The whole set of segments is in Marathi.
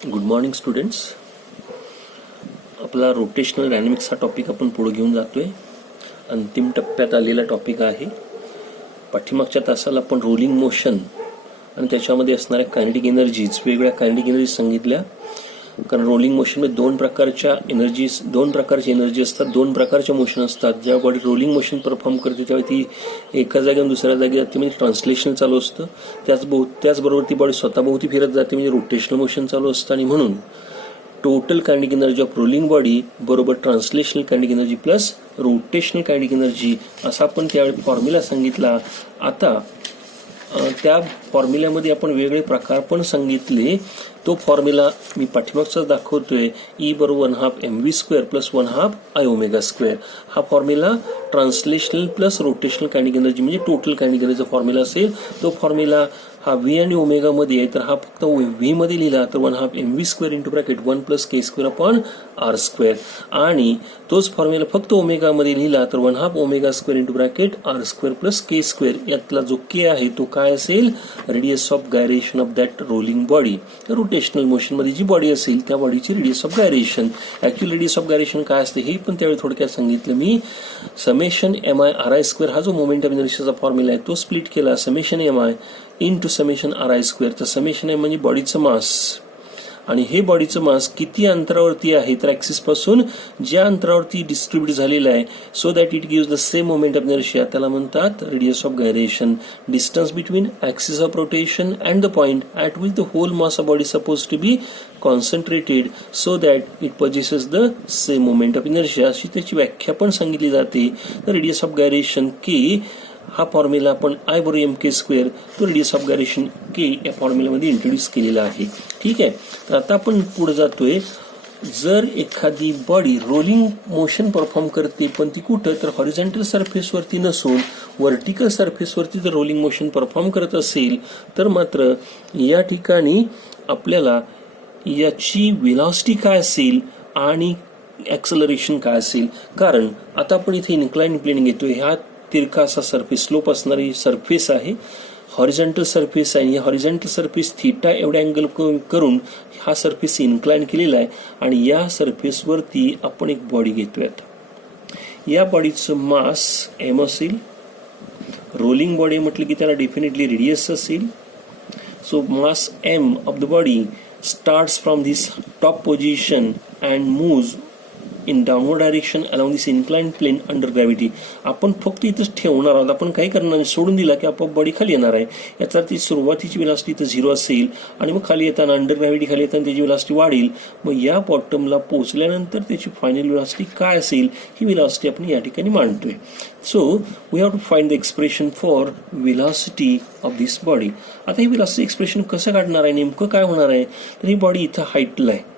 Good morning students. आपला रोटेशनल डायनॅमिक्स हा टॉपिक आपण पुढे घेऊन जातोय. अंतिम टप्प्यात आलेला टॉपिक आहे. पाठीमागच्या तासाला आपण रोलिंग मोशन आणि त्याच्यामध्ये असणाऱ्या कायनेटिक एनर्जीज, वेगवेगळ्या कायनेटिक एनर्जी सांगितल्या. कारण रोलिंग मोशनमध्ये दोन प्रकारची एनर्जी असतात, दोन प्रकारचे मोशन असतात. ज्या बॉडी रोलिंग मोशन परफॉर्म करते त्यावेळी ती एका जागेवरून दुसऱ्या जागेत जाते, म्हणजे ट्रान्सलेशन चालू असतं. त्याचबरोबर ती बॉडी स्वतःभोवती फिरत जाते, म्हणजे रोटेशनल मोशन चालू असतं. आणि म्हणून total kinetic energy of rolling body बरोबर translational kinetic energy plus rotational kinetic energy असा आपण त्यावेळी फॉर्म्युला सांगितला. आता त्या फॉर्म्युल्यामध्ये आपण वेगळे प्रकार पण सांगितले. तो फॉर्म्युला मी पाठीमागचाच दाखवतोय. E बरोबर 1/2 mv² प्लस 1/2 I⍵². हा formula translational plus rotational kinetic energy म्हणजे टोटल कायनेटिक एनर्जीचा फॉर्म्युला असेल. तो फॉर्म्युला हा V आणि ओमेगा मध्ये आहे, तर हा फक्त V मध्ये लिहिला तर 1/2 mv² into bracket 1 + k² r². आणि तोच फॉर्म्युला फक्त ओमेगा मध्ये लिहिला तर 1/2 ω² इंटू ब्रॅकेट r² + k². यातला जो k आहे तो काय असेल? Radius of gyration of that rolling body. Rotational motion मध्ये जी बॉडी असेल त्या बॉडीची radius of gyration. Actual radius of gyration काय असते हे पण त्यावेळी थोडक्यात सांगितलं मी. समेशन mi ri² हा जो मोमेंट ऑफ इनर्शियाचा फॉर्म्युला आहे तो स्प्लिट केला summation mi into summation ri². तर समेशन म्हणजे बॉडीचं मास, आणि हे बॉडीचं मास किती अंतरावरती आहे तर ऍक्सिस पासून ज्या अंतरावरती डिस्ट्रीब्यूट झालेलं आहे, so that it gives the same moment of inertia, त्याला म्हणतात radius of gyration. Distance between axis of rotation and the point at which the whole mass of body suppose to be concentrated so that it possesses the same moment of inertia, अशी त्याची व्याख्या पण सांगितली जाते. तर रेडियस ऑफ गायरेशन के हा फॉर्म्युला आपण I बरोबर mk², तो रेडियस ऑफ गायरेशन के या फॉर्म्युल्यामध्ये इंट्रोड्यूस केलेला आहे. ठीक आहे. तर आता आपण पुढे जातोय. जर एखादी बॉडी रोलिंग मोशन परफॉर्म करते पण ती कुठं तर हॉरिझॉन्टल सरफेसवरती नसून व्हर्टिकल सरफेसवरती जर रोलिंग मोशन परफॉर्म करत असेल तर मात्र या ठिकाणी आपल्याला याची व्हेलॉसिटी काय असेल आणि ॲक्सलरेशन काय असेल. कारण आता आपण इथे इन्क्लाइन प्लेन घेतोय. ह्या तिरका असा सरफेस, स्लोप असणारी सरफेस आहे, हॉरिझॉन्टल सरफेस आहे. या हॉरिझॉन्टल सरफेस थीटा एवढ्या अँगल करून हा सरफेस इन्क्लाइन केलेला आहे. आणि या सरफेसवरती आपण एक बॉडी घेतोय. आता या बॉडीचं मास m असेल. रोलिंग बॉडी म्हटलं की त्याला डेफिनेटली रेडियस असेल. So mass m of the body starts from this top position and moves in downward direction along this inclined plane under gravity. आपण फक्त इथंच ठेवणार आहोत, आपण काही करणार नाही. सोडून दिला की आपोआप बॉडी खाली येणार आहे. याचा अर्थ सुरुवातीची वेलॉसिटी इथं 0 असेल आणि मग खाली येताना अंडर ग्रॅव्हिटी खाली येताना त्याची वेलॉसिटी वाढेल. मग या बॉटमला पोहोचल्यानंतर त्याची फायनल वेलॉसिटी काय असेल ही वेलॉसिटी आपण या ठिकाणी मांडतोय. So we have to find the expression for velocity of this body. आता ही वेलॉसिटी एक्सप्रेशन कसं काढणार आहे, नेमकं काय होणार आहे? तर ही बॉडी इथं हाईटला आहे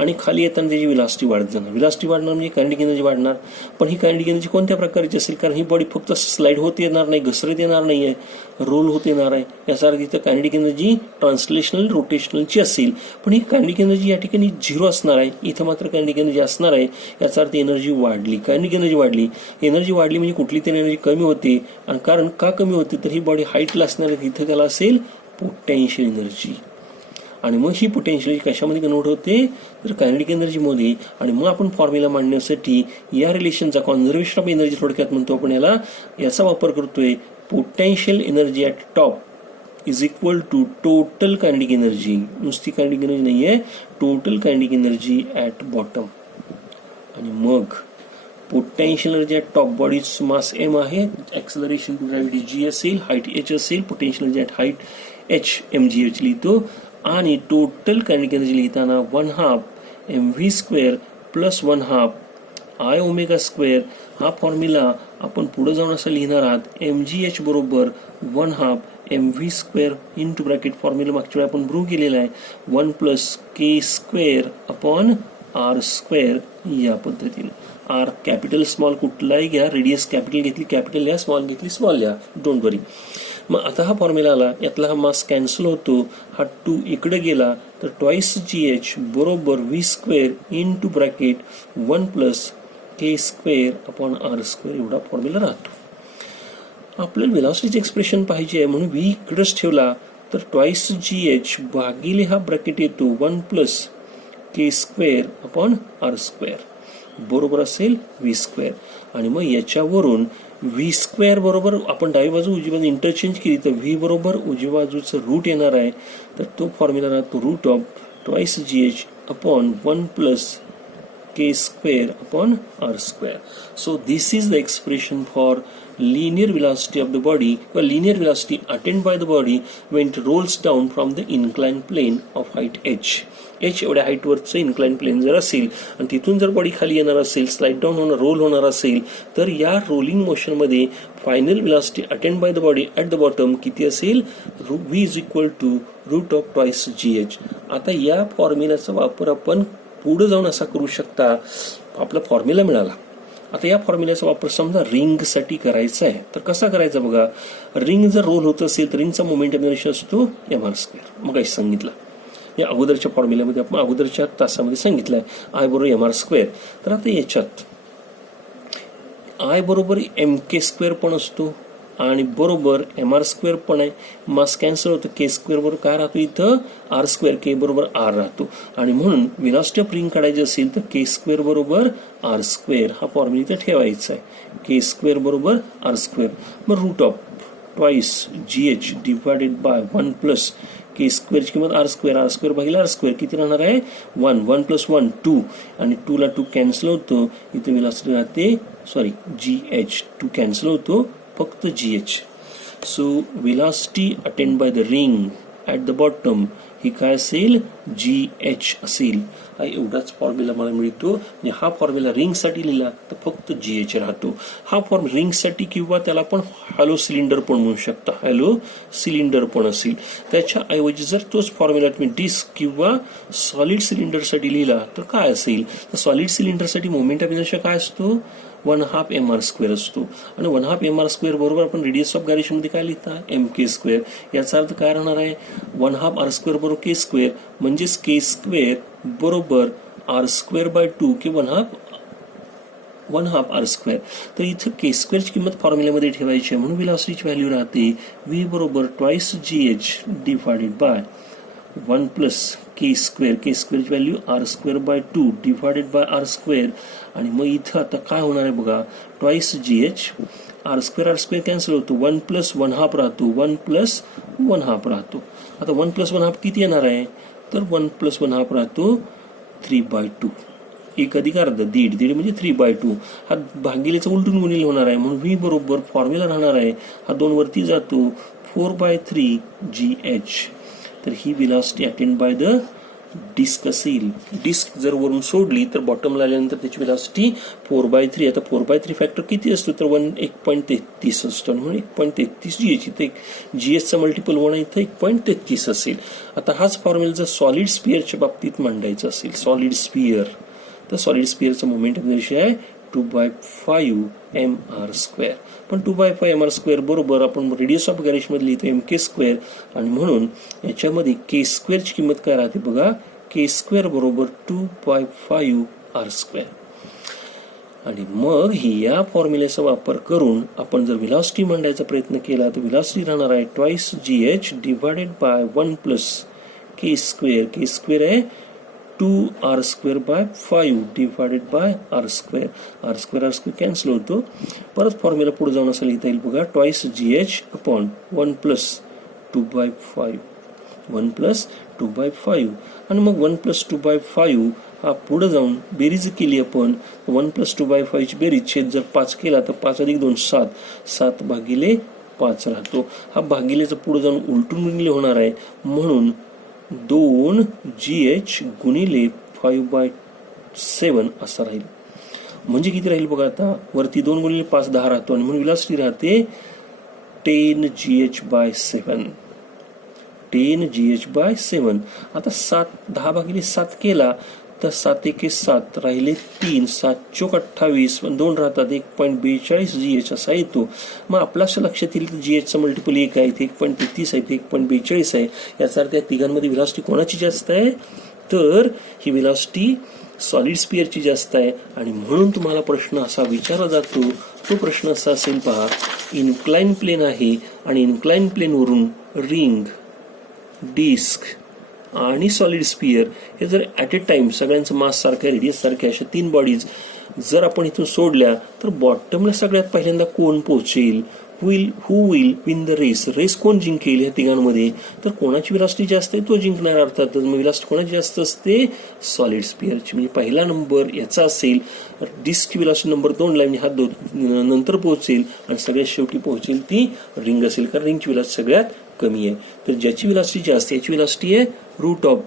आणि खाली येताना त्याची वेलॉसिटी वाढत जाणार. वेलॉसिटी वाढणार म्हणजे कायनेटिक एनर्जी वाढणार. पण ही कायनेटिक एनर्जी कोणत्या प्रकारची असेल? कारण ही बॉडी फक्त स्लाइड होत येणार नाही, घसरत येणार नाही आहे, रोल होत येणार आहे. याचा अर्थ इथं कायनेटिक एनर्जी ट्रान्सलेशनल रोटेशनलची असेल. पण ही कायनेटिक एनर्जी या ठिकाणी 0 असणार आहे. इथं मात्र कायनेटिक एनर्जी असणार आहे. याचा अर्थ एनर्जी वाढली, कायनेटिक एनर्जी वाढली. एनर्जी वाढली म्हणजे कुठली तरी एनर्जी कमी होते. आणि कारण का कमी होते तर ही बॉडी हाईटला असणार आहे, इथं त्याला असेल पोटेन्शियल एनर्जी. आणि मग ही पोटेन्शियल कशामध्ये कन्वर्ट होते तर कायनेटिक एनर्जीमध्ये. आणि मग आपण फॉर्म्युला मांडण्यासाठी या रिलेशनचा कॉन्झर्वेशन ऑफ एनर्जी थोडक्यात म्हणतो आपण याचा वापर करतोय. Potential energy at top is equal to total kinetic energy. नुसती कायनेटिक एनर्जी नाही आहे, total kinetic energy at bottom. आणि मग potential energy at top, body's mass m आहे, ॲक्सलरेशन टू ग्रॅव्हिटी g असेल, हाईट h असेल, potential energy at height h mgh लिहितो. आणि टोटल कायनेटिक एनर्जी लिहिताना 1/2 mv² प्लस 1/2 I⍵². हा फॉर्म्युला आपण पुढे जाऊन असं लिहिणार आहात. mgh बरोबर 1/2 mv² इंटू ब्रॅकेट फॉर्म्युला मागच्या वेळी आपण प्रूव्ह केलेला आहे 1 + k² r². या पद्धतीने r कॅपिटल स्मॉल कुठलाही घ्या, रेडियस कॅपिटल घेतली कॅपिटल लिहा, स्मॉल घेतली स्मॉल लिहा, डोंट वरी. मग आता हा फॉर्म्युला आला, यातला हा मास कॅन्सल होतो. हा 2 इकडे गेला तर ट्वाइस gh बरोबर v² into bracket 1 + k² r² एवढा फॉर्म्युला राहतो. आपल्याला वेलॉसिटीचं एक्सप्रेशन पाहिजे आहे म्हणून v इकडेच ठेवला तर ट्वाईस जी एच भागिले हा ब्रॅकेट येतो 1 प्लस के स्क्वेअर अपॉन आर स्क्वेअर बरोबर असेल व्ही स्क्वेअर. आणि मग याच्यावरून व्ही स्क्वेअर बरोबर आपण डावी बाजू उजवी बाजू इंटरचेंज केली तर व्ही बरोबर उजवी बाजूचं रूट येणार आहे. तर तो फॉर्म्युला राहतो root of twice G h upon 1 plus k square upon r square. So this is the expression for linear velocity of the body, or linear velocity attained by the body when it rolls down from the inclined plane of height h. h एवढ्या हाईट वरचं इन्क्लाइन प्लेन जर असेल आणि तिथून जर बॉडी खाली येणार असेल, स्लाइड डाऊन होणार, रोल होणार असेल, तर या रोलिंग मोशन मध्ये final velocity attained by the body at the bottom किती असेल, v is equal to root of twice G h. आता या फॉर्म्युलाचा वापर आपण पुढे जाऊन असा करू शकता. आपला फॉर्म्युला मिळाला. आता या फॉर्म्युल्याचा वापर समजा रिंगसाठी करायचा आहे तर कसा करायचा बघा. रिंग जर रोल होत असेल तर रिंगचा मोमेंट एनर्जी असतो mr स्क्वेअर. मग काही सांगितलं या अगोदरच्या फॉर्म्युल्यामध्ये, आपण अगोदरच्या तासामध्ये सांगितलंय आय बरोबर mr स्क्वेअर. तर आता याच्यात आय बरोबर mk स्क्वेअर पण असतो आणि बरोबर mr स्क्वेअर पण आहे. मास कॅन्सल होतं, के स्क्वेअर बरोबर काय राहतो इथं आर स्क्वेअर, के बरोबर आर राहतो. आणि म्हणून वेलॉसिटी ऑफ रिंग काढायची असेल तर के स्क्वेअर बरोबर आर स्क्वेअर हा फॉर्म्युला इथं ठेवायचा आहे. के स्क्वेअर बरोबर आर स्क्वेअर. मग root of twice G H divided by 1 plus K स्क्वेअरची किंमत आर स्क्वेअर भागिले आर स्क्वेअर किती राहणार आहे 1. 1 प्लस 1 2 आणि 2 ला 2 कॅन्सल होतो. इथे वेलॉसिटी राहते जी एच 2 कॅन्सल होतो फक्त G H. So velocity attained by the ring at the bottom ही काय असेल जी एच असेल. हा एवढाच फॉर्म्युला मला मिळतो. आणि हा फॉर्म्युला रिंगसाठी लिहिला तर फक्त जी एच राहतो. हा फॉर्म रिंगसाठी किंवा त्याला आपण हॅलो सिलेंडर पण म्हणू शकता, हॅलो सिलेंडर पण असेल. त्याच्या ऐवजी जर तोच फॉर्म्युला तुम्ही डिस्क किंवा सॉलिड सिलेंडरसाठी लिहिला तर काय असेल, तर सॉलिड सिलेंडरसाठी मोमेंट ऑफ इनर्शिया काय असतो 1/2 mr स्क्वेअर असतो. आणि 1/2 mr स्क्वेअर बरोबर आपण रेडियस ऑफ गायरेशन मध्ये काय लिहिता mk स्क्वेअर. याचा अर्थ काय राहणार आहे 1/2 r स्क्वेअर बरोबर के स्क्वेअर म्हणजेच के स्क्वेअर बरोबर आर स्क्वेअर बाय 2 की 1/2 आर स्क्वेअर. तर इथं के स्क्वेअरची किंमत फॉर्म्युल्यामध्ये ठेवायची आहे म्हणून वेलॉसिटीची व्हॅल्यू राहते v बरोबर twice G H divided by 1 plus K स्क्वेअरची value R square by 2 divided by R square. आणि मग इथं आता काय होणार आहे बघा ट्वाईस जी एच आर स्क्वेअर कॅन्सल होतो 1 प्लस 1/2 राहतो 1 प्लस 1/2 राहतो. आता 1 प्लस 1/2 किती येणार आहे तर 1 प्लस 1/2 राहतो 3/2. एक अधिक अर्धा दीड म्हणजे 3/2. हा भागिलेचा उलटून गुणिले होणार आहे म्हणून व्ही बरोबर फॉर्म्युला राहणार आहे हा 2 वरती जातो 4/3 जी एच. तर ही velocity attained by the disc असेल. डिस्क जर वरून सोडली तर बॉटमला आल्यानंतर त्याची वेलॉसिटी 4/3. आता 4/3 फॅक्टर किती असतो तर 1.33 असतो म्हणून 1.33 जी एच. इथे जी एचचा मल्टिपल 1 इथं 1.33 असेल. आता हाच फॉर्म्युला जर सॉलिड स्पिअरच्या बाबतीत मांडायचा असेल, सॉलिड स्पिअर, तर सॉलिड स्पिअरचा मोमेंट ऑफ इनर्शिया आहे 2/5 mr स्क्वेअर. पण 2/5 mr स्क्वेअर बरोबर आपण रेडियस ऑफ गायरेशन मध्ये लिहितो mk स्क्वेअर. आणि म्हणून याच्यामध्ये के स्क्वेअरची किंमत काय राहते बघा के स्क्वेअर बरोबर 2/5 आर स्क्वेअर. आणि मग ही या फॉर्म्युल्याचा वापर करून आपण जर वेलॉसिटी मांडायचा प्रयत्न केला तर वेलॉसिटी राहणार आहे twice G H divided by 1 plus K square आहे 2r square by 5 divided by R square cancel होतो. परत फॉर्म्युला पुढे जाऊन असं लिहिता येईल बघा ट्वाईस जी एच अपॉन 1 प्लस 2/5 आणि मग 1 प्लस 2/5 हा पुढे जाऊन बेरीज केली आपण 1 प्लस 2/5 ची बेरीज छेद जर 5 केला तर 5 अधिक 2 7 भागिले 5 राहतो. हा भागिलेचा पुढे जाऊन उलटून गुणिले होणार आहे म्हणून 2 जी एच गुणिले 5/7 असं राहील. म्हणजे किती राहील बघा आता वरती 2 गुणिले 5 10 राहतो आणि म्हणून वेलॉसिटी राहते 10 जी एच बाय 7. आता 10 भागिले 7 केला तर 7 एके 7 राहिले 3 7 चोक 28 पण 2 राहतात 1.42 जी एच असा येतो. मग आपल्या असं लक्षात येईल की जी एचचा मल्टिपल 1 आहे 1.33 आहे 1.42 आहे. याचा अर्थ या तिघांमध्ये वेलॉसिटी कोणाची जास्त आहे तर ही वेलॉसिटी सॉलिड स्पिअरची जास्त आहे. आणि म्हणून तुम्हाला प्रश्न असा विचारला जातो. तो प्रश्न असा असेल पहा इन्क्लाइन प्लेन आहे आणि इन्क्लाइन प्लेनवरून रिंग डिस्क आणि सॉलिड स्पियर हे जर ॲट ए टाइम सगळ्यांचं मास सारखं रेडियस सारखे अशा 3 बॉडीज जर आपण इथून सोडल्या तर बॉटमला सगळ्यात पहिल्यांदा कोण पोहोचेल, who will win the race, race कोण जिंकेल ह्या तिघांमध्ये, तर कोणाची विलॉसिटी जास्त आहे तो जिंकणार. अर्थातच मग विलॉसिटी कोणाची जास्त असते, सॉलिड स्पियरची. म्हणजे पहिला नंबर याचा असेल, डिस्क विलॉसिटी नंबर 2 ला, म्हणजे हा नंतर पोहोचेल आणि सगळ्यात शेवटी पोहोचेल ती रिंग असेल, कारण रिंगची विलॉसिटी सगळ्यात कमी आहे. तर ज्याची विलॉसिटी जास्त याची विलॉसिटी आहे रूट ऑफ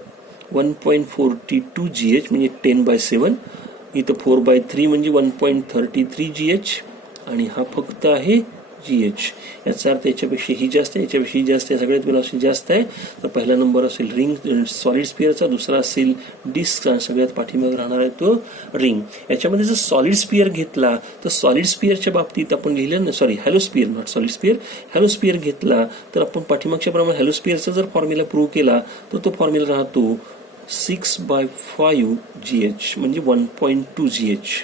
1.42 GH म्हणजे 10/7. इथं 4/3 म्हणजे 1.33 GH आणि हा फक्त आहे GH. याचा अर्थ याच्यापेक्षा ही जास्त आहे, याच्यापेक्षा ही जास्त आहे, सगळ्यात विलॉसिटी जास्त आहे. तर पहिला नंबर असेल रिंग सॉलिड स्पियरचा, दुसरा असेल डिस्क आणि सगळ्यात पाठीमागे राहणार आहे तो रिंग. याच्यामध्ये जर सॉलिड स्पियर घेतला तर सॉलिड स्पियरच्या बाबतीत आपण लिहिलं, hollow sphere not solid sphere, hollow sphere घेतला तर आपण पाठीमागच्या प्रमाणे हॅलो स्पियरचा जर फॉर्म्युला प्रूव्ह केला तर तो फॉर्म्युला राहतो 6/5 GH म्हणजे 1.2 GH.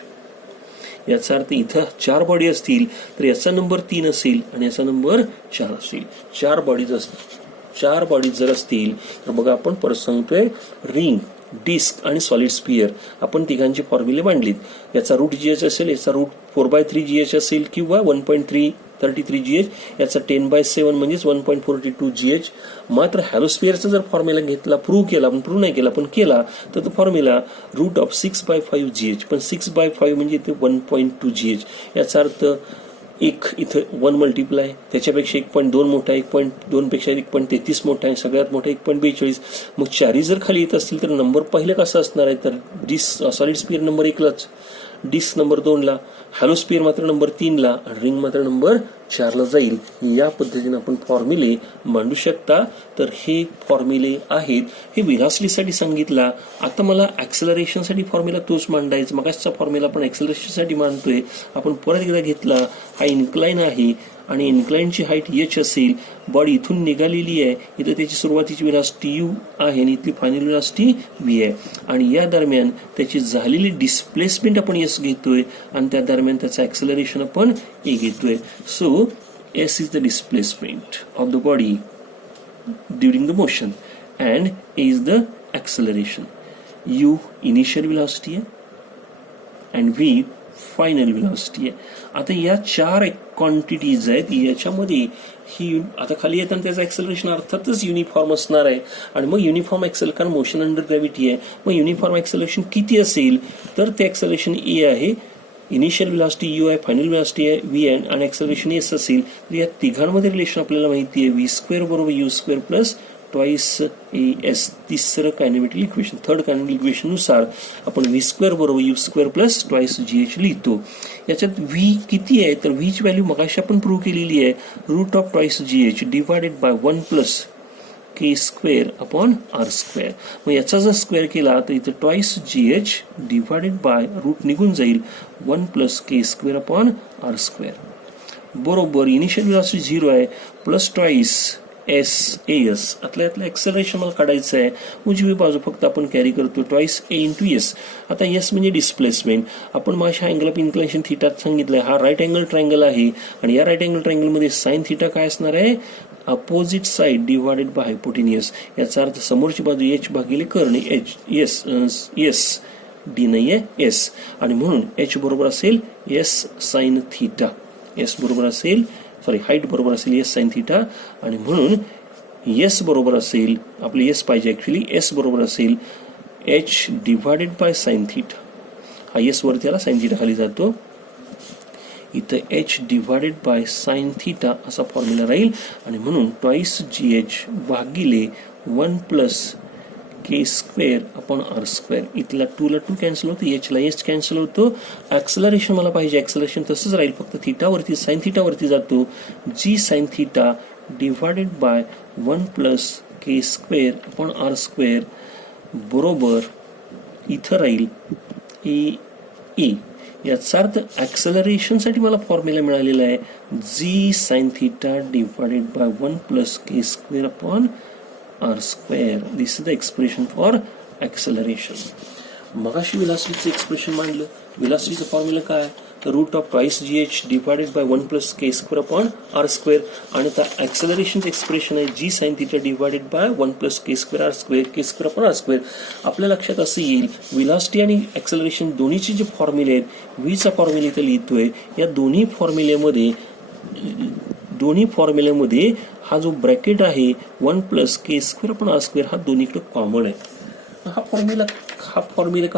याचा अर्थ इथं 4 बॉडी असतील तर याचा नंबर 3 असेल आणि याचा नंबर 4 असेल. 4 बॉडीज जर असतील तर बघा आपण परत सांगतोय, रिंग, डिस्क आणि सॉलिड स्पियर आपण तिघांचे फॉर्म्युले मांडलीत. याचा रूट GH असेल, याचा रूट 4/3 GH असेल किंवा 1.33 GH, याचा 10/7 म्हणजेच 1.42 GH. मात्र हॅलोस्पियरचा जर फॉर्म्युला घेतला, प्रूव्ह केला, आपण प्रूव्ह नाही केला पण केला, तर तो फॉर्म्युला रूट ऑफ 6/5 GH, पण 6/5 म्हणजे इथे 1.2 GH. याचा अर्थ एक इथं 1 मल्टिप्लाय, त्याच्यापेक्षा 1.2 मोठा, 1.2 पेक्षा 1.33 मोठा आहे, सगळ्यात मोठा 1.42. मग 4 जर खाली येत असतील तर नंबर पहिलं कसं असणार आहे, तर सॉलिड स्पियर नंबर 1लाच, डिस्क नंबर 2ला, हॅलोस्पियर मात्र नंबर 3ला आणि रिंग मात्र नंबर 4ला जाईल. या पद्धतीने आपण फॉर्म्युले मांडू शकता. तर हे फॉर्म्युले आहेत, हे व्हेलॉसिटीसाठी सांगितला. आता मला ॲक्सेलरेशनसाठी फॉर्म्युला तोच मांडायचा. मगाचा फॉर्म्युला आपण ॲक्सेलरेशनसाठी मांडतोय. आपण परत एकदा घेतला, हा इन्क्लाइन आहे आणि इन्क्लाइनची हाईट h असेल, बॉडी इथून निघालेली आहे, इथं त्याची सुरुवातीची व्हेलॉसिटी u आहे आणि इथली फायनल व्हेलॉसिटी v आहे आणि या दरम्यान त्याची झालेली डिस्प्लेसमेंट आपण s घेतोय आणि त्या दरम्यान त्याचं ॲक्सेलरेशन आपण a घेतोय. So s is the displacement of the body during the motion and a is the acceleration. u initial velocity आहे अँड v फायनल व्हेलॉसिटी आहे. आता या 4 क्वांटिटीज आहेत, याच्यामध्ये ही आता खाली येताना त्याचं ॲक्सेलरेशन अर्थातच युनिफॉर्म असणार आहे आणि मग युनिफॉर्म कारण मोशन अंडर ग्रॅव्हिटी आहे, मग युनिफॉर्म ॲक्सेलरेशन किती असेल, तर ते ॲक्सेलरेशन ए आहे, इनिशियल व्हेलॉसिटी u आहे, फायनल व्हेलॉसिटी आहे v आहे आणि ॲक्सेलरेशन s असेल. तर या तिघांमध्ये रिलेशन आपल्याला माहिती आहे, v² बरोबर u² प्लस ट्वाइस as. तिसरं kinematic equation, third kinematic equation नुसार आपण v² बरोबर u² प्लस ट्वाइस GH लिहितो. याच्यात v किती आहे, तर v ची व्हॅल्यू मगाशी आपण प्रूव्ह केलेली आहे, root of twice GH divided by 1 plus k² upon r². मग याचा जर स्क्वेअर केला तर इथं twice GH divided by root निघून जाईल 1 प्लस k² अपॉन r². बरोबर इनिशियल व्हेलॉसिटी 0 आहे, प्लस ट्वाइस s यातलं ॲक्सेलरेशन मला काढायचं आहे. उजवी बाजू फक्त आपण कॅरी करतो ट्वाइस a इंटू s. आता s म्हणजे डिस्प्लेसमेंट. आपण माझ्या अँगल ऑफ इन्क्लिनेशन थिटा सांगितलंय, हा राईट अँगल ट्रायंगल आहे आणि या राईट अँगल ट्रायंगलमध्ये साइन थिटा काय असणार आहे, opposite side divided by hypotenuse. याचा अर्थ समोरची बाजू h भागिले कर्ण s d नाही आहे s आणि म्हणून h बरोबर असेल s साइन थिटा. s बरोबर असेल हाईट बरोबर असेल s साइन थिटा आणि म्हणून s बरोबर असेल, आपले s पाहिजे ॲक्च्युली, s बरोबर असेल h divided by sine theta. हा s वरती आला, साइन थिटा खाली जातो, इथं h divided by sine theta असा फॉर्म्युला राहील आणि म्हणून ट्वाइस GH भागिले 1 प्लस k² अपॉन r². इथला 2 ला 2 कॅन्सल होतो, h ला h कॅन्सल होतो. ॲक्सेलरेशन मला पाहिजे, ॲक्सेलरेशन तसंच राहील, फक्त थिटावरती साइन थिटावरती जातो, g sine theta divided by 1 plus k² upon r² बरोबर इथं राहील a. याचा अर्थ ॲक्सेलरेशनसाठी मला फॉर्म्युला मिळालेला आहे g sine theta divided by 1 plus k² upon r². This is the expression for acceleration. मगाशी व्हेलॉसिटीचं एक्सप्रेशन मांडलं. व्हेलॉसिटीचं फॉर्म्युला काय, root of twice GH divided by 1 plus K square upon R square. आणि आता ॲक्सेलरेशनचं एक्सप्रेशन आहे G sine theta divided by 1 plus K square R square, K square upon R square. आपल्या लक्षात असं येईल व्हेलॉसिटी आणि ॲक्सेलरेशन दोन्हीचे जे फॉर्म्युले आहेत, व्हीचा फॉर्म्युला इथे लिहितोय. या दोन्ही फॉर्म्युल्यामध्ये हा जो ब्रॅकेट आहे 1 प्लस के स्क्वेअर अपॉन आर स्क्वेअर हा दोन्हीकडे कॉमन आहे. हा फॉर्म्युला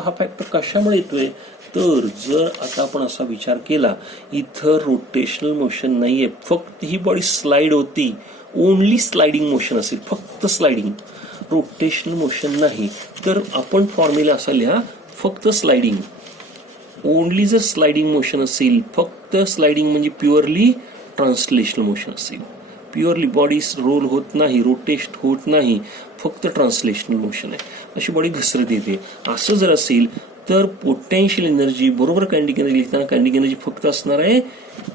कशामुळे येतोय तर जर आता आपण असा विचार केला इथं रोटेशनल मोशन नाहीये, फक्त ही बॉडी स्लाइड होती, ओनली स्लाइडिंग मोशन असेल, फक्त स्लाइडिंग, रोटेशनल मोशन नाही, तर आपण फॉर्म्युला असा लिहा फक्त स्लाइडिंग. ओनली जर स्लाइडिंग मोशन असेल, फक्त स्लाइडिंग म्हणजे प्युअरली ट्रान्सलेशनल मोशन असेल, प्युअरली बॉडी रोल होत नाही, रोटेट होत नाही, फक्त ट्रान्सलेशनल मोशन आहे, अशी बॉडी घसरत येते. असं जर असेल तर पोटेन्शियल एनर्जी बरोबर कायनेटिक एनर्जी लिहिताना कायनेटिक एनर्जी फक्त असणार आहे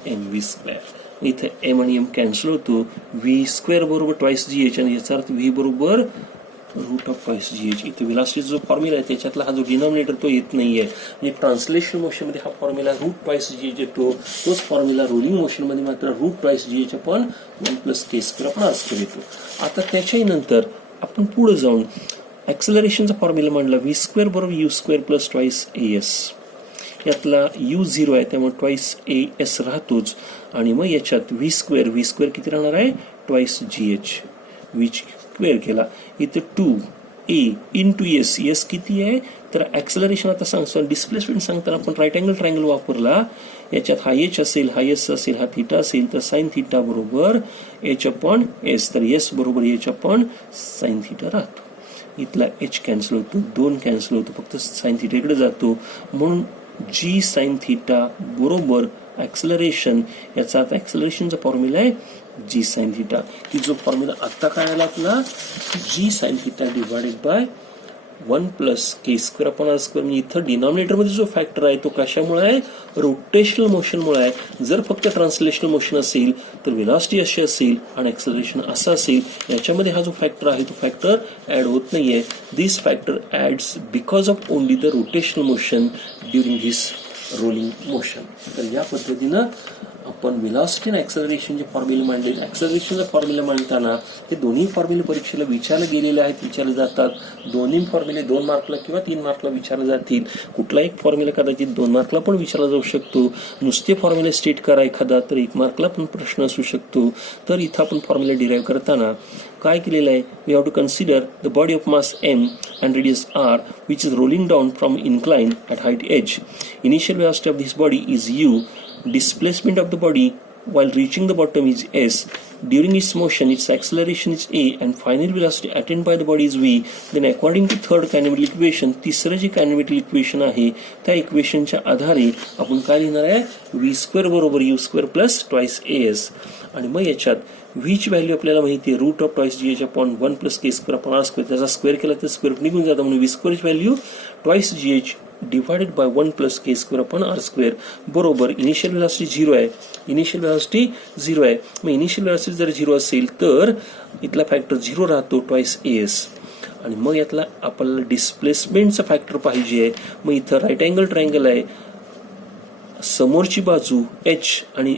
mv स्क्वेअर. इथे m आणि m कॅन्सल होतो, v स्क्वेअर बरोबर ट्वाइस GH आणि याचा अर्थ v बरोबर रूट ऑफ ट्वाइस GH. इथे व्हेलॉसिटीचा जो फॉर्म्युला आहे त्याच्यातला हा जो डिनॉमिनेटर तो येत नाहीये, म्हणजे ट्रान्सलेशनल मोशन मध्ये हा फॉर्म्युला रूट ट्वाइस GH येतो, तोच फॉर्म्युला रोलिंग मोशन मध्ये मात्र root twice GH upon 1 plus के स्क्वेअर अपॉन आर स्क्वेअर येतो. आता त्याच्याही नंतर आपण पुढे जाऊन ॲक्सेलरेशनचा फॉर्म्युला मांडला v स्क्वेअर बरोबर u square plus twice as. यातला u 0 आहे त्यामुळे ट्वाइस as राहतोच. आणि मग याच्यात v स्क्वेअर किती राहणार आहे ट्वाइस GH, v स्क्वेअर केला. इथे 2a इंटू s किती आहे तर ॲक्सेलरेशन आता सांगतो, डिस्प्लेसमेंट सांगताना आपण राईट अँगल ट्रायंगल वापरला. याच्यात हा h असेल, हा s असेल, हा थिटा असेल, तर साइन थिटा बरोबर h अपॉन s, तर s बरोबर h अपॉन साइन थिटा राहतो. इथला h कॅन्सल होतो, 2 कॅन्सल होतो, फक्त साइन थिटा इकडे जातो, म्हणून g साइन थिटा बरोबर ॲक्सेलरेशन, याचा आता ॲक्सेलरेशनचा फॉर्म्युला आहे g साइन थिटा. की जो फॉर्म्युला आता काय आला आपला g sine theta divided by 1 plus K square upon R square. म्हणजे इथं डिनॉमिनेटरमध्ये जो फॅक्टर आहे तो कशामुळे आहे रोटेशनल मोशनमुळे आहे. जर फक्त ट्रान्सलेशनल मोशन असेल तर व्हेलॉसिटी अशी असेल आणि ॲक्सेलरेशन असं असेल, याच्यामध्ये हा जो फॅक्टर आहे तो फॅक्टर ॲड होत नाहीये. This factor adds because of only the rotational motion during this rolling motion. तर या पद्धतीनं आपण व्हेलॉसिटी आणि ॲक्सेलरेशनचे फॉर्म्युले मांडले. ॲक्सेलरेशनचा फॉर्म्युला मांडताना ते दोन्ही फॉर्म्युले परीक्षेला विचारले गेलेले आहेत, विचारले जातात. दोन्ही फॉर्म्युले 2 मार्कला किंवा 3 मार्कला विचारले जातील. कुठला एक फॉर्म्युला कदाचित 2 मार्कला पण विचारला जाऊ शकतो. नुसते फॉर्म्युले स्टेट करा एखादा तर 1 मार्कला पण प्रश्न असू शकतो. तर इथं आपण फॉर्म्युला डिराईव्ह करताना काय केलेलं आहे, we have to consider the body of mass m and radius r which is rolling down from incline at height h. Initial velocity of this body is u. Displacement of the body while reaching the bottom is s. During its motion, its acceleration is a, and final velocity attained by the body is v. Then, according to third kinematical equation, तिसरं जे kinematical equation आहे त्या इक्वेशनच्या आधारे आपण काय लिहिणार आहे v स्क्वेअर बरोबर u square plus twice as. आणि मग याच्यात v ची व्हॅल्यू आपल्याला माहिती आहे root of twice GH upon 1 plus K square upon R square. त्याचा स्क्वेअर केला तर स्क्वेअर निघून जातं, म्हणून v स्क्वेअरची value twice GH divided by 1 plus K square upon R square बरोबर इनिशियल व्हेलॉसिटी 0 आहे. इनिशियल व्हेलॉसिटी 0 आहे, मग इनिशियल व्हेलॉसिटी जर 0 असेल तर इथला फॅक्टर 0 राहतो ट्वाइस as. आणि मग यातला आपल्याला डिस्प्लेसमेंटचा फॅक्टर पाहिजे. मग इथं राईट अँगल ट्रायंगल आहे, समोरची बाजू h आणि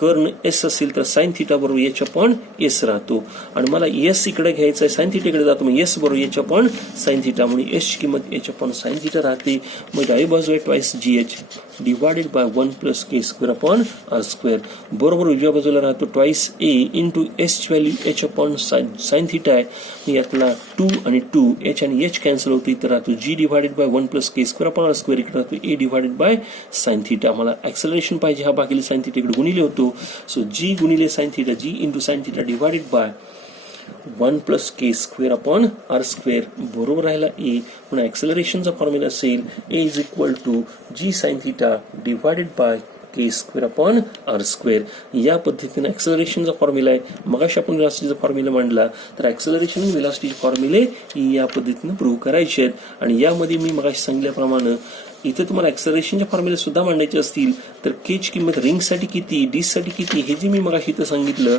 कर्ण s असेल तर साइन थिटा बरोबर h अपॉन s राहतो. आणि मला s इकडे घ्यायचं आहे, साइन थिटा इकडे जातो, मग s बरोबर h अपॉन साइन थिटा, म्हणून s ची किंमत h अपॉन साइन थिटा राहते. मग डावी बाजू आहे twice GH divided by 1 plus K square upon R square बरोबर उजव्या बाजूला राहतो ट्वाइस a इंटू s ची value h upon sine theta आहे. यातला 2 आणि 2 h आणि h कॅन्सल होतो, इथं राहतो g divided by 1 plus K square upon R square, इकडे राहतो a divided by sine theta. मला ॲक्सेलरेशन पाहिजे, हा बाकीले साइन थिटा इकडे गुणिले होतो. So g गुणिले sine theta, g into sine theta divided by 1 plus K square upon R square बरोबर राहिला a. म्हणून ॲक्सेलरेशनचा फॉर्म्युला असेल a is equal to g sine theta divided by k square upon R square. या पद्धतीने ॲक्सेलरेशनचा फॉर्म्युला आहे. मगाशी आपण व्हेलॉसिटीचा फॉर्म्युला मांडला, तर ॲक्सेलरेशन आणि व्हेलॉसिटीचे फॉर्म्युले या पद्धतीने प्रूव्ह करायचे आहेत. आणि यामध्ये मी मगाशी सांगितल्याप्रमाणे इथे तुम्हाला ॲक्सेलरेशनचे फॉर्म्युले सुद्धा मांडायचे असतील तर केची किंमत रिंगसाठी किती, डिस्कसाठी किती, हे जे मी मगाशी इथं सांगितलं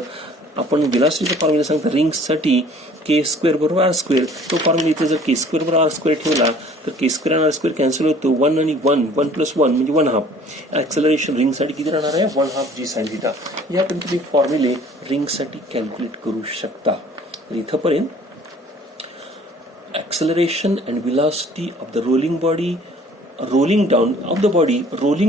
आपण व्हेलॉसिटीचा फॉर्म्युला सांगतो रिंगसाठी के स्क्वेअर बरोबर आर स्क्वेअर. तो फॉर्म्युला इथे जर के स्क्वेअर बरोबर आर स्क्वेअर ठेवला तर के स्क्वेअर आणि आर स्क्वेअर कॅन्सल होतो. 1 आणि 1 1 + 1 म्हणजे 1/2. ॲक्सेलरेशन रिंगसाठी किती राहणार आहे 1/2 g sin θ. या पण तुम्ही फॉर्म्युले रिंगसाठी कॅल्क्युलेट करू शकता. तर इथंपर्यंत acceleration and velocity of the rolling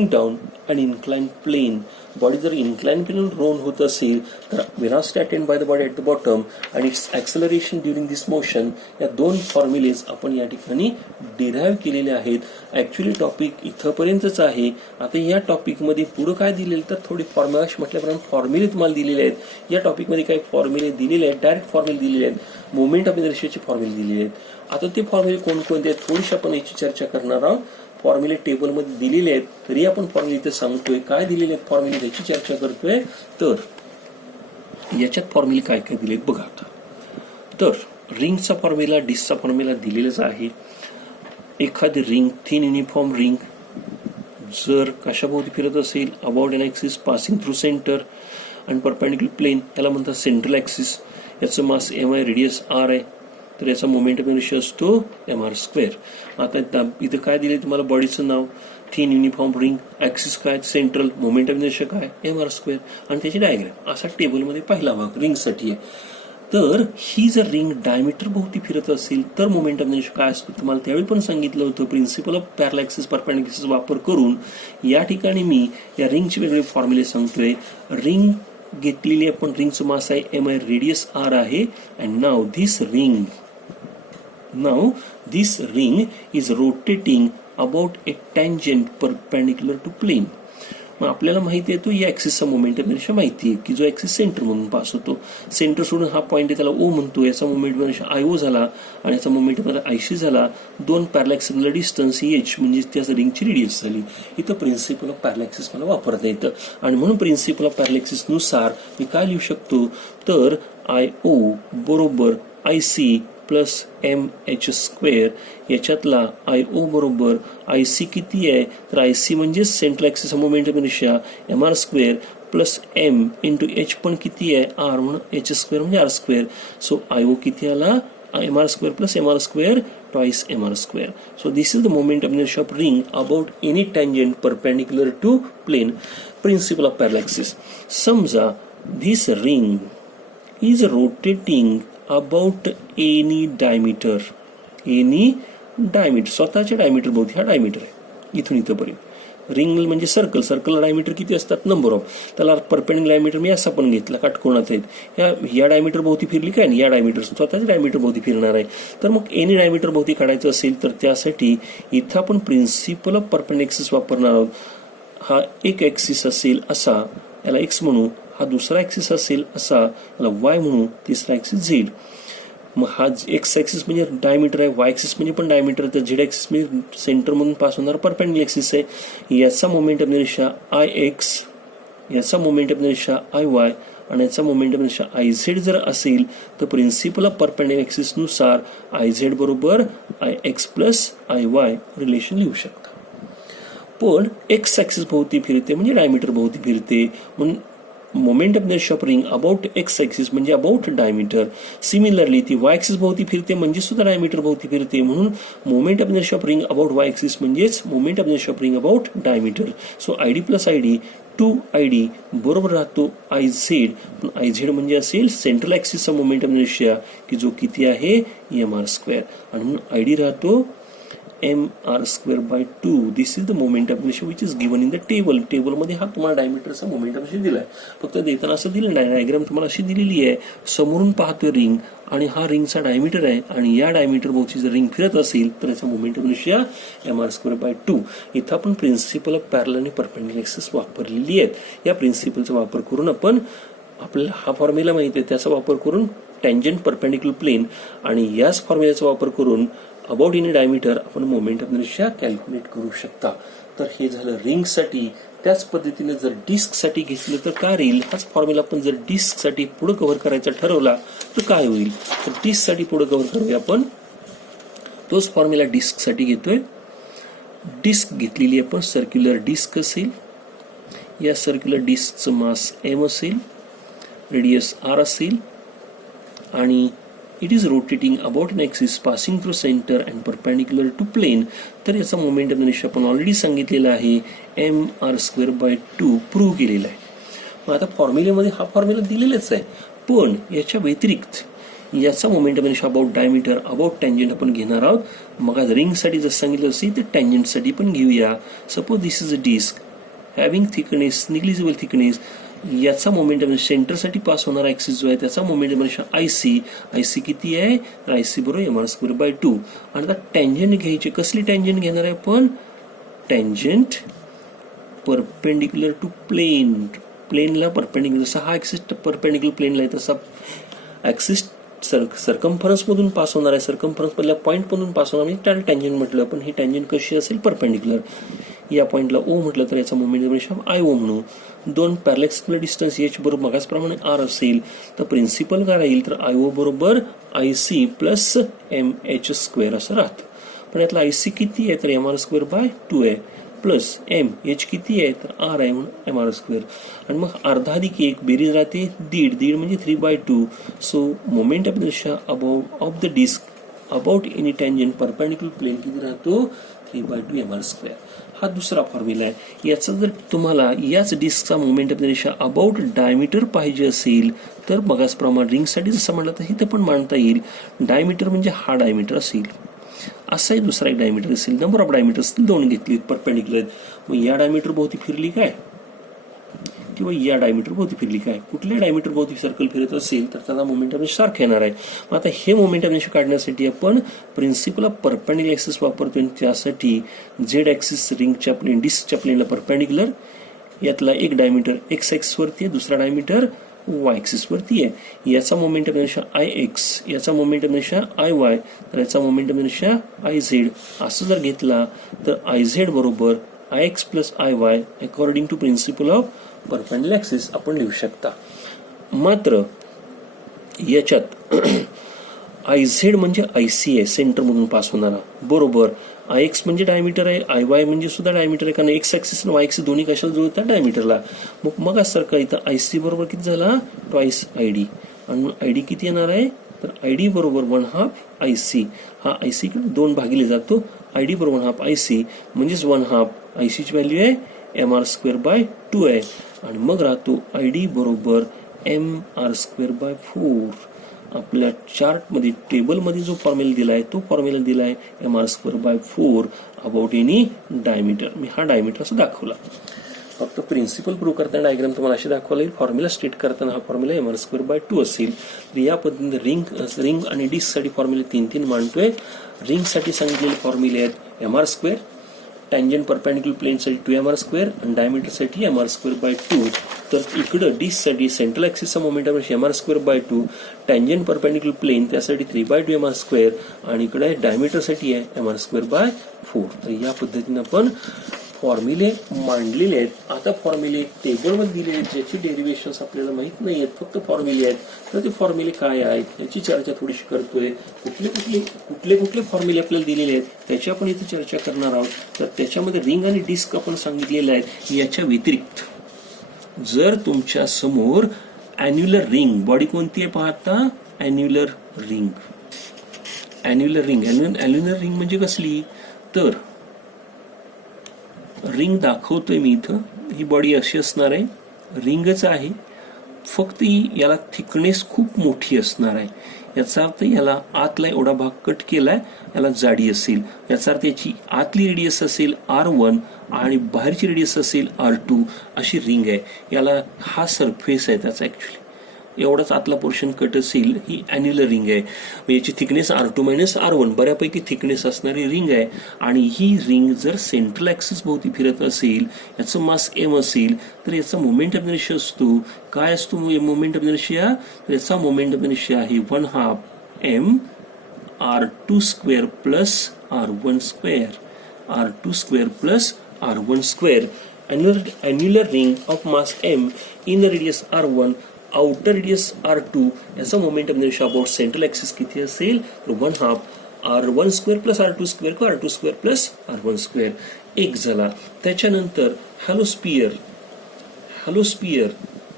down an inclined plane. Body जर इन्क्लाइन प्लेन रोल होत असेल तर velocity attained by the body at the bottom and its acceleration during this motion, या दोन फॉर्म्युलेज आपण या ठिकाणी डिराईव्ह केलेले आहेत. ऍक्च्युली टॉपिक इथंपर्यंतच आहे. आता या टॉपिकमध्ये पुढे काय दिलेलं तर थोडी फॉर्म्युला म्हटल्याप्रमाणे फॉर्म्युले तुम्हाला दिलेले आहेत. या टॉपिकमध्ये काही फॉर्म्युले दिलेले आहेत, डायरेक्ट फॉर्म्युले दिलेले आहेत, मोमेंट ऑफ इनर्शियाचे फॉर्म्युले दिलेले आहेत. आता ते फॉर्म्युले कोणकोणते आहेत थोडीशी आपण याची चर्चा करणार आहोत. फॉर्म्युले टेबलमध्ये दिलेले आहेत तरी आपण फॉर्म्युले इथे सांगतोय काय दिलेले आहेत फॉर्म्युले त्याची चर्चा करतोय. तर याच्यात फॉर्म्युले काय काय दिलेत बघा. आता तर रिंगचा फॉर्म्युला डिस्कचा फॉर्म्युला दिलेलाच आहे. एखादी रिंग थिन युनिफॉर्म रिंग जर कशाभोवती फिरत असेल about an axis passing through centre आणि परपेंडिक्युलर प्लेन याला म्हणतात सेंट्रल ॲक्सिस. याचं मास MI रेडियस R आहे तर याचा मोमेंट ऑफ इनर्शिया असतो mr². आता इथं काय दिले तुम्हाला बॉडीचं नाव थिन युनिफॉर्म रिंग, ॲक्सिस काय सेंट्रल, मोमेंट ऑफ इनर्शिया काय mr² आणि त्याची डायग्राम असा टेबलमध्ये पहिला भाग रिंगसाठी आहे. तर ही जर रिंग डायमीटर भोवती फिरत असेल तर मोमेंट ऑफ इनर्शिया काय असतो तुम्हाला त्यावेळी पण सांगितलं होतं. प्रिन्सिपल ऑफ पॅरलल ॲक्सिस परपेंडिक्युलरचा वापर करून या ठिकाणी मी या रिंगचे वेगळे फॉर्म्युले सांगतोय. रिंग घेतलेली आपण रिंगचं मास आहे MI रेडियस R आहे. And now this ring is rotating about a tangent perpendicular to plane. मग आपल्याला माहिती आहे तो या ॲक्सिसचा मोमेंट ऑफ इनर्शिया माहिती आहे की जो ॲक्सिस सेंटर म्हणून पास होतो. सेंटर सोडून हा पॉईंट आहे त्याला O म्हणतो. याचा मोमेंट ऑफ इनर्शिया IO झाला आणि याचा मोमेंट ऑफ इनर्शिया IC झाला. दोन पॅरलल ॲक्सिसला डिस्टन्स H म्हणजे त्या रिंगची रेडियस झाली. इथं प्रिन्सिपल ऑफ पॅरलल ॲक्सिस मला वापरता येतं आणि म्हणून प्रिन्सिपल ऑफ पॅरलल ॲक्सिस नुसार मी काय लिहू शकतो तर IO बरोबर IC प्लस MH². याच्यातला IO बरोबर IC किती आहे तर IC म्हणजे central axis moment of inertia mr² plus M into H पण किती आहे R म्हणून H² म्हणजे R². सो IO किती आला mr² plus mr² twice mr². So this is the moment of inertia of ring about any tangent perpendicular to plane. Principle of parallel axis. समजा this ring is rotating about any diameter. स्वतःच्या डायमीटर भोवती हा डायमीटर आहे इथून इथंपर्यंत. रिंग म्हणजे सर्कलला डायमीटर किती असतात नंबर ऑफ. त्याला परपेंडिक्युलर डायमीटर मी असा पण घेतला काटकोनात आहेत. या डायमीटर भोवती फिरली काय नाही या डायमीटर स्वतःच्या डायमीटर भोवती फिरणार आहे. तर मग एनी डायमीटर भोवती काढायचं असेल तर त्यासाठी इथं आपण प्रिन्सिपल ऑफ परपेंडिक्युलर ॲक्सिस वापरणार आहोत. हा एक ॲक्सिस असेल असा याला X म्हणू, हा दुसरा ॲक्सिस असेल असा याला Y म्हणू, तिसरा ॲक्सिस Z. मग हा X ॲक्सिस म्हणजे डायमीटर आहे, Y ॲक्सिस म्हणजे पण डायमीटर, तर Z ॲक्सिस म्हणजे सेंटर म्हणून पास होणार परपेंडिक्युलर ॲक्सिस आहे. याचा मोमेंट ऑफ इनर्शिया IX, याचा मोमेंट ऑफ इनर्शिया IY आणि याचा मोमेंट ऑफ इनर्शिया IZ जर असेल तर प्रिन्सिपल ऑफ परपेंडिक्युलर ॲक्सिस नुसार IZ बरोबर IX प्लस IY रिलेशन लिहू शकता. पण X ॲक्सिस भोवती फिरते म्हणजे डायमीटर भोवती फिरते म्हणून moment of inertia of ring about X axis म्हणजे अबाउट डायमीटर. सिमिलरली ती Y ॲक्सिस भोवती फिरते म्हणजे सुद्धा डायमीटर भोवती फिरते म्हणून moment of inertia of ring about Y axis म्हणजेच moment of inertia of ring about diameter. So ID प्लस ID 2ID बरोबर राहतो IZ. पण IZ म्हणजे असेल सेंट्रल ॲक्सिसचा मोमेंट ऑफ इनर्शिया की जो किती आहे mr² आणि म्हणून ID राहतो mr²/2. This is the moment of inertia which is given in the table. टेबलमध्ये हा तुम्हाला डायमीटरचा मोमेंट ऑफ इनर्शिया दिलाय. फक्त देताना असं दिलं नाही, डायग्राम तुम्हाला अशी दिलेली आहे. समोरून पाहतोय रिंग आणि हा रिंगचा डायमीटर आहे आणि या डायमीटर भोवती जर रिंग फिरत असेल तर याचा मोमेंट ऑफ इनर्शिया mr²/2. इथं आपण प्रिन्सिपल ऑफ पॅरलल आणि परपेंडिक्युलर ॲक्सिस वापरलेली आहेत. या प्रिन्सिपलचा वापर करून आपण आपल्याला हा फॉर्म्युला माहिती आहे त्याचा वापर करून टँजंट परपेंडिक्युलर प्लेन आणि याच फॉर्म्युल्याचा वापर करून अबाउट एनी डायमीटर आपण मोमेंट ऑफ इनर्शिया कॅल्क्युलेट करू शकता. तर हे झालं रिंगसाठी. त्याच पद्धतीने जर डिस्कसाठी घेतलं तर काय राहील हाच फॉर्म्युला आपण जर डिस्कसाठी पुढे कव्हर करायचा ठरवला तर काय होईल तर डिस्कसाठी पुढे कव्हर करूया आपण. तोच फॉर्म्युला डिस्कसाठी घेतोय. डिस्क घेतलेली आपण सर्क्युलर डिस्क असेल. या सर्क्युलर डिस्कचं मास M असेल रेडियस आर असेल आणि it is rotating about an axis passing through centre and perpendicular to plane, तर याचा मोमेंट ऑफ इनर्शिया आपण ऑलरेडी सांगितलेला आहे mr²/2 प्रूव्ह केलेला आहे. मग आता फॉर्म्युलेमध्ये हा फॉर्म्युला दिलेलाच आहे, पण याच्या व्यतिरिक्त याचा moment of inertia about diameter about tangent आपण घेणार आहोत. मग आज रिंगसाठी जसं सांगितलं असेल तर टँजंटसाठी पण घेऊया. Suppose this is a disc having thickness negligible thickness, याचा मोमेंट ऑफ सेंटरसाठी पास होणारा ॲक्सिस जो आहे त्याचा moment of inertia I C किती आहे, तर आय.सी बरोबर mr²/2. आणि आता टँजंट घ्यायची, कसली टँजंट घेणार आहे आपण, टँजंट परपेंडिक्युलर टू प्लेन, प्लेनला परपेंडिक्युलर, जसा हा ॲक्सिस परपेंडिक्युलर प्लेनला आहे तसा ॲक्सिस सर्कम्फरन्समधून पास होणार आहे, सर्कम्फरन्समधल्या पॉईंटमधून पास होणार म्हणजे त्याला टँजंट म्हटलं. पण ही टँजंट कशी असेल, परपेंडिक्युलर. या पॉईंटला ओ म्हटलं तर याचा मोमेंट ऑफ इनर्शिया आय ओ म्हणू. दोन पॅरलेक्सिक्युलर डिस्टन्स एच बरोबर मगाचप्रमाणे आर असेल तर प्रिन्सिपल काय राहील, तर आय ओ बरोबर आय.सी प्लस mh² असं राहतं. पण यातला आय.सी किती आहे, तर mr²/2 आहे, प्लस एच किती आहे, तर आर आहे म्हणून mr². आणि मग अर्धा अधिक एक बेरीज राहते दीड म्हणजे 3/2. So moment of inertia of the disc about any tangent perpendicular plane किती राहतो, 3/2 mr². हा दुसरा फॉर्म्युला आहे. याचा जर तुम्हाला याच डिस्कचा moment of inertia about diameter पाहिजे असेल तर मगाचप्रमाणे रिंगसाठी जसं म्हणलं तर इथं पण मांडता येईल. डायमीटर म्हणजे हा डायमीटर असेल, असाही दुसरा एक डायमीटर असेल, नंबर ऑफ डायमीटर असतील, दोन घेतली परपेंडिक्युलर. मग या डायमीटर भोवती फिरली काय किंवा या डायमीटर भोवती फिरली काय, कुठल्या डायमीटर भोवती सर्कल फिरत असेल तर त्याला मोमेंट ऑफ इनर्शिया सारखं येणार आहे. मग आता हे मोमेंट ऑफ इनर्शिया काढण्यासाठी आपण प्रिन्सिपल ऑफ परपेंडिक्युलर ॲक्सिस वापरतोय. त्यासाठी झेड ॲक्सिस रिंगच्या प्लेन डिस्कच्या प्लेनला परपेंडिक्युलर, यातला एक डायमीटर एक्स ॲक्सिसवरती आहे, दुसरा डायमीटर वाय ॲक्सिसवरती आहे. याचा moment of inertia I X, याचा moment of inertia I Y, तर याचा moment of inertia I Z. असं जर घेतला तर आय झेड बरोबर I X plus I Y according to principle of perpendicular axis आपण लिहू शकता. मात्र याच्यात आय झेड म्हणजे आय.सी आहे, सेंटरमधून पास होणारा, बरोबर. आय एक्स म्हणजे डायमीटर आहे, आय वाय म्हणजे सुद्धा डायमीटर आहे, कारण एक्स ॲक्सिस आणि वाय ॲक्सिस दोन्ही कशाला जुळतात, डायमीटरला. मग सारखं इथं आय.सी बरोबर किती झाला, ट्वाईस आय.डी. आणि आय.डी किती येणार आहे, तर आय.डी बरोबर 1/2 आय.सी. हा आय.सी दोन भागिले जातो, आय.डी बरोबर 1/2 आय.सी म्हणजेच 1/2 आय.सीची व्हॅल्यू आहे mr²/2 आहे. आणि मग राहतो आय.डी बरोबर mr²/4. आपल्या चार्टमध्ये टेबलमध्ये जो फॉर्म्युला दिला आहे तो फॉर्म्युला दिला आहे mr²/4 अबाउट एनी डायमीटर. मी हा डायमीटर असं दाखवला. फक्त प्रिन्सिपल प्रूव्ह करताना डायग्राम तुम्हाला अशी दाखवला येईल. फॉर्म्युला स्टेट करताना हा फॉर्म्युला mr²/2 असेल. तर या पद्धतीने रिंग आणि डिस्कसाठी फॉर्म्युले 3 मांडतोय. रिंगसाठी सांगितलेले फॉर्म्युले आहेत mr², टँजंट परपेंडिक्युलर प्लेनसाठी 2mr² आणि डायमीटरसाठी mr²/2. तर इकडं डिस्कसाठी सेंट्रल ॲक्सिसचा moment of mr²/2, tangent perpendicular plane त्यासाठी 3/2 mr² आणि इकडे डायमीटरसाठी आहे mr²/4. तर या पद्धतीने आपण फॉर्म्युले मांडलेले आहेत. आता फॉर्म्युले टेबलमध्ये दिलेले आहेत ज्याची डेरिव्हेशन्स आपल्याला माहीत नाही आहेत, फक्त फॉर्म्युले आहेत. तर ते फॉर्म्युले काय आहेत याची चर्चा थोडीशी करतोय. कुठले फॉर्म्युले आपल्याला दिलेले आहेत त्याची आपण इथे चर्चा करणार आहोत. तर त्याच्यामध्ये रिंग आणि डिस्क आपण सांगितलेलं आहे. याच्या व्यतिरिक्त जर तुमच्या समोर अॅन्युलर रिंग, बॉडी कोणती आहे पाहता, अॅन्युलर रिंग म्हणजे कसली, तर रिंग दाखवतोय मी इथं. ही बॉडी अशी असणार आहे, रिंगच आहे, फक्त याला थिकनेस खूप मोठी असणार आहे. याचा अर्थ याला आतला एवढा भाग कट केलाय, याला जाडी असेल. याचा अर्थ याची आतली रेडियस असेल R1 आणि बाहेरची रेडियस असेल R2 अशी रिंग आहे. याला हा सरफेस आहे त्याचा, ऍक्च्युली एवढाच आतला पोर्शन कट असेल. ही अॅन्युलर रिंग आहे. याची थिकनेस R2 - R1 बऱ्यापैकी थिकनेस असणारी रिंग आहे. आणि ही रिंग जर सेंट्रल ॲक्सिस भोवती फिरत असेल, याचं मास m असेल, तर याचा मोमेंट ऑफ इनर्शिया असतो. काय असतो मोमेंट ऑफ इनर्शिया, तर याचा मोमेंट ऑफ इनर्शिया आहे 1/2 m r2² plus r1², r2² plus r1². Annular ring of mass m in the radius r1, outer radius r2, याचा moment of inertia about central axis किती असेल, तर 1/2 r1² प्लस r2² किंवा r2² प्लस r1². एक झाला. त्याच्यानंतर हॅलोस्पियर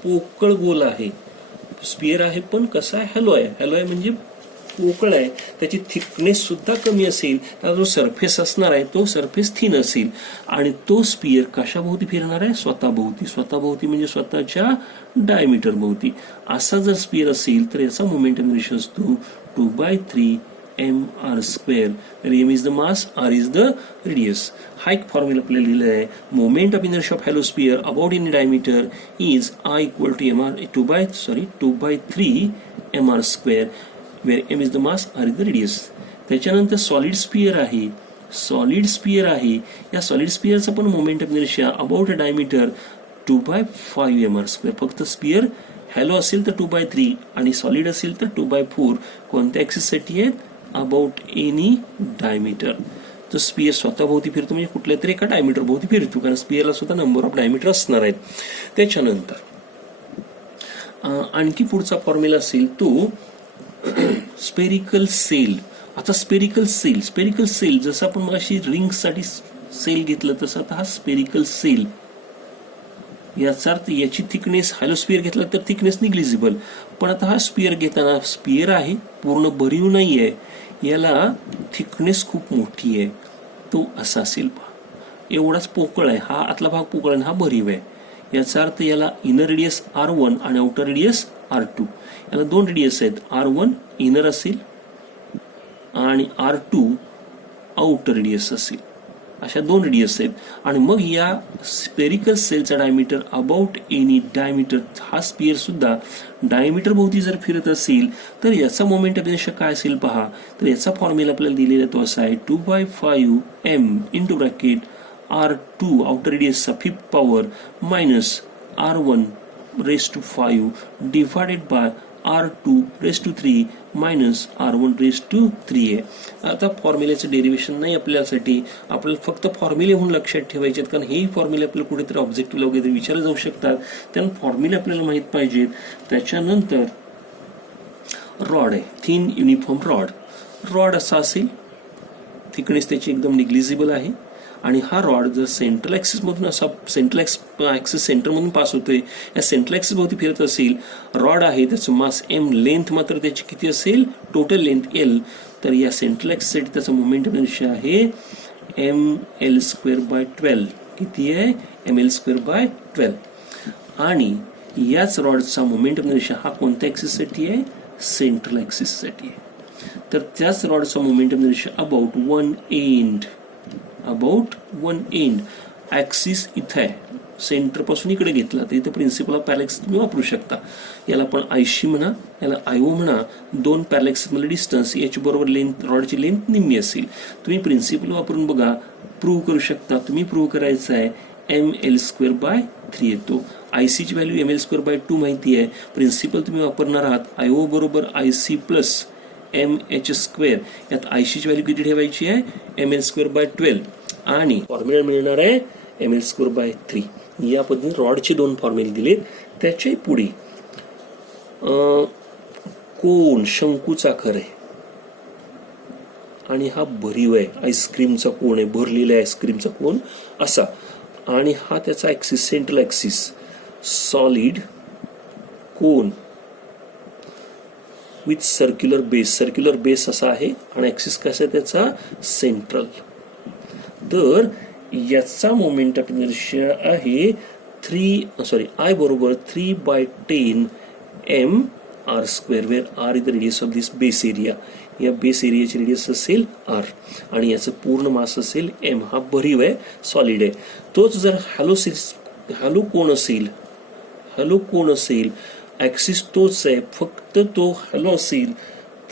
पोकळ गोल आहे. स्पियर आहे पण कसा आहे, हॅलो आहे. हॅलो आहे म्हणजे पोकळ आहे, त्याची थिकनेस सुद्धा कमी असेल, त्याचा जो सरफेस असणार आहे तो सरफेस थिन असेल आणि तो स्पियर कशाभोवती फिरणार आहे, स्वतःभोवती. स्वतःभोवती म्हणजे स्वतःच्या डायमीटर भोवती. असा जर स्पियर असेल तर याचा मोमेंटम रेशो असतो 2/3 mr². m is the mass, r is the radius. हा एक फॉर्म्युला आपल्याला लिहिलेला आहे. Moment of inertia of hollow sphere about in diameter is I equal to 2/3 mr², where m is the mass, r is the radius. त्याच्यानंतर सॉलिड स्पियर आहे. या सॉलिड स्पियरचा पण moment of inertia about a diameter 2/5 mr². फक्त स्पियर हॅलो असेल तर 2/3 आणि सॉलिड असेल तर 2/4. कोणत्या ऍक्सिस साठी आहेत, अबाउट एनी डायमीटर. तर स्पियर स्वतःभोवती फिरतो म्हणजे कुठल्या तरी एका डायमीटर भोवती फिरतो, कारण स्पियरला सुद्धा नंबर ऑफ डायमीटर असणार आहेत. त्याच्यानंतर आणखी पुढचा फॉर्म्युला असेल तो स्पेरिकल सेल. आता स्पेरिकल सेल जसं आपण मग अशी रिंग साठी सेल घेतलं तसं आता हा स्पेरिकल सेल. याचा अर्थ याची थिकनेस, हॅलो स्पियर घेतला तर थिकनेस निग्लिजिबल, पण आता हा स्पियर घेताना स्पियर आहे पूर्ण भरीव नाहीये, याला थिकनेस खूप मोठी आहे. तो असा असेल पहा, एवढाच पोकळ आहे, हा आतला भाग पोकळ आणि हा भरीव आहे. याचा अर्थ याला इनर रेडियस R1 आणि आउटर रेडियस R2. याला दोन रेडियस आहेत, R1 इनर असेल आणि R2 आउटर रेडियस असेल. अशा दोन रेडियस आहेत. आणि मग या स्पेरिकल सेलचा डायमीटर अबाउट एनी डायमीटर, हा स्पियर सुद्धा डायमीटर भोवती जर फिरत असेल तर याचा मोमेंट ऑफ इनर्शिया काय असेल पहा. तर याचा फॉर्म्युला आपल्याला दिलेला तो असा आहे 2/5 m into bracket R2 outer रेडियसचा 5th power minus R1 raised to 5 divided by R2 raised to 3 minus R1 raised to 3 आहे. आता फॉर्म्युल्याचं डेरिव्हेशन नाही आपल्यासाठी, आपल्याला फक्त फॉर्म्युले म्हणून लक्षात ठेवायचे आहेत, कारण हे फॉर्म्युले आपल्याला कुठेतरी ऑब्जेक्टिव्हला वगैरे विचारले जाऊ शकतात, त्यामुळे फॉर्म्युले आपल्याला माहित पाहिजेत. त्याच्यानंतर रॉड आहे, थिन युनिफॉर्म रॉड असा असेल, थिकनेस त्याची एकदम निग्लिजिबल आहे आणि हा रॉड जर सेंट्रल ऍक्सिस मधून असा ऍक्सिस सेंटर मधून पास होतोय, या सेंट्रल ऍक्सिस भोवती फिरत असेल, रॉड आहे त्याचं मास m, लेंथ मात्र त्याची किती असेल, टोटल लेंथ l. तर या सेंट्रल ऍक्सिस साठी त्याचा मोमेंट ऑफ इनर्शिया आहे ml²/12. किती आहे, ml²/12. आणि याच रॉडचा मोमेंट ऑफ इनर्शिया हा कोणत्या ऍक्सिस साठी आहे, सेंट्रल ऍक्सिस साठी आहे. तर त्याच रॉडचा moment of inertia about one end axis इथं आहे, सेंटर पासून इकडे घेतला तर इथं प्रिन्सिपल ऑफ पॅरॅलेक्स तुम्ही वापरू शकता. याला आपण आयशी म्हणा, याला आयओ म्हणा. दोन पॅरॅलेक्सिस मध्ये डिस्टन्स h बरोबर लेंथ, रॉडची लेंथ निम्मी असेल. तुम्ही प्रिन्सिपल वापरून बघा, प्रूव्ह करू शकता. तुम्ही प्रूव्ह करायचं आहे ml²/3 येतो. आयसी ची व्हॅल्यू ml²/2 माहिती आहे. प्रिन्सिपल तुम्ही वापरणार आहात आयओ बरोबर IC प्लस mh². यात आयसी ची व्हॅल्यू किती ठेवायची आहे, ml²/12 आणि फॉर्म्युला मिळणार आहे ml²/3. या पद्धतीने रॉडचे दोन फॉर्म्युले दिले. त्याच्या पुढे कोन, शंकूचा आकार आहे आणि हा भरीव आहे, आईस्क्रीमचा कोन आहे, भरलेला आईस्क्रीमचा कोन असा. आणि हा त्याचा axis, central axis, solid cone with circular base असा आहे आणि ऍक्सिस कसा आहे त्याचा, सेंट्रल. तर याचा मोमेंट ऑफ इनर्शिया आहे I बरोबर 3/10 mr², where r is the radius of this base area. या बेस एरियाची रेडियस असेल r आणि याचं पूर्ण मास असेल m. हा भरीव आहे, सॉलिड आहे. तोच जर हॅलो कोन असेल, ऍक्सिस तोच आहे, फक्त तो हॅलो असेल,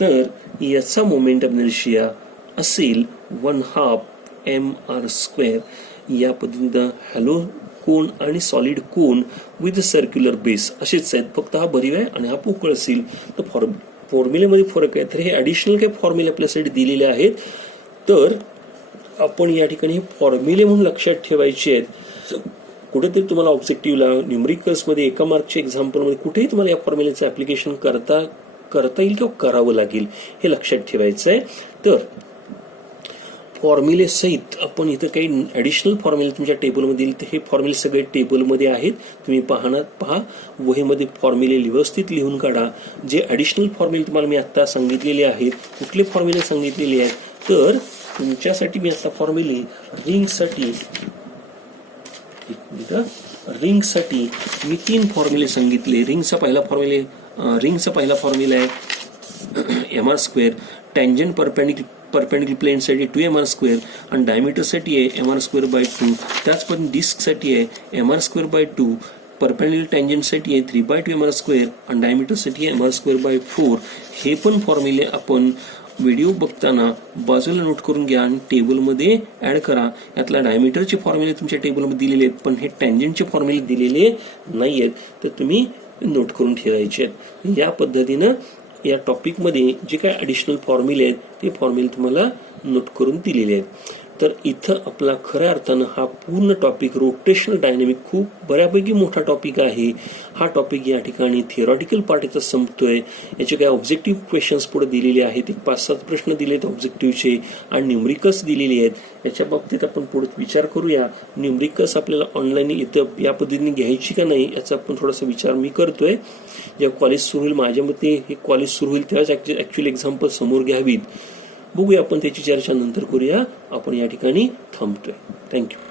तर याचा मोमेंट ऑफ इनर्शिया असेल 1/2 mr². या पद्धतीने हॅलो कोन आणि solid cone with circular base असेच आहेत, फक्त हा भरीव आहे आणि हा पोकळ असेल. तर फॉर्म्युलेमध्ये फरक आहे. तर हे ऍडिशनल काही फॉर्म्युले आपल्यासाठी दिलेले आहेत, तर आपण या ठिकाणी फॉर्म्युले म्हणून लक्षात ठेवायचे आहेत. कुठेतरी तुम्हाला ऑब्जेक्टिव्हला, न्यूमरिकल्समध्ये, एका मार्कच्या एक्झाम्पलमध्ये कुठेही तुम्हाला या फॉर्म्युलेचं ऍप्लिकेशन करता येईल किंवा करावं लागेल, हे लक्षात ठेवायचं आहे. तर फॉर्म्युले सहित आपण इथं काही ॲडिशनल फॉर्म्युले तुमच्या टेबलमध्ये दिले, तर हे फॉर्म्युले सगळे टेबलमध्ये आहेत, तुम्ही पहा वहीमध्ये फॉर्म्युले व्यवस्थित लिहून काढा. जे ॲडिशनल फॉर्म्युले तुम्हाला मी आत्ता सांगितलेले आहेत, कुठले फॉर्म्युले सांगितलेले आहेत, तर तुमच्यासाठी मी आता फॉर्म्युले रिंगसाठी मी 3 फॉर्म्युले सांगितले. रिंगचा पहिला फॉर्म्युला आहे mr², टँजंट परपेंडिक्युलर प्लेनसाठी 2mr² आणि डायमीटरसाठी आहे mr²/2. त्याचप्रमाणे डिस्कसाठी आहे mr²/2, परपेंडिक्युलर टँजंटसाठी आहे 3/2mr² आणि डायमीटरसाठी आहे mr²/4. हे पण फॉर्म्युले आपण व्हिडिओ बघताना बाजूला नोट करून घ्या आणि टेबलमध्ये ॲड करा. यातला डायमीटरचे फॉर्म्युले तुमच्या टेबलमध्ये दिलेले आहेत, पण हे टँजंटचे फॉर्म्युले दिलेले नाही आहेत, तर तुम्ही नोट करून ठेवायचे आहेत. या पद्धतीनं या टॉपिकमध्ये जे काय ॲडिशनल फॉर्म्युले आहेत ते फॉर्म्युले तुम्हाला नोट करून दिलेले आहेत. तर इथं आपला खऱ्या अर्थानं हा पूर्ण टॉपिक रोटेशनल डायनॅमिक खूप बऱ्यापैकी मोठा टॉपिक आहे. हा टॉपिक या ठिकाणी थिअरॉटिकल पार्ट याचा संपतोय. याचे काय ऑब्जेक्टिव्ह क्वेश्चन्स पुढे दिलेले आहेत, 5-7 प्रश्न दिले आहेत ऑब्जेक्टिव्हचे आणि न्यूमरिकल्स दिलेले आहेत. याच्या बाबतीत आपण पुढे विचार करूया. न्यूमरिकल्स आपल्याला ऑनलाईन इथं या पद्धतीने घ्यायची का नाही याचा आपण थोडासा विचार मी करतोय. जेव्हा कॉलेज सुरू होईल, माझ्या मते हे कॉलेज सुरू होईल तेव्हाच ॲक्च्युअली एक्झाम्पल समोर घ्यावीत. बघूया, आपण त्याची चर्चा नंतर करूया. आपण या ठिकाणी थांबतोय. थँक्यू.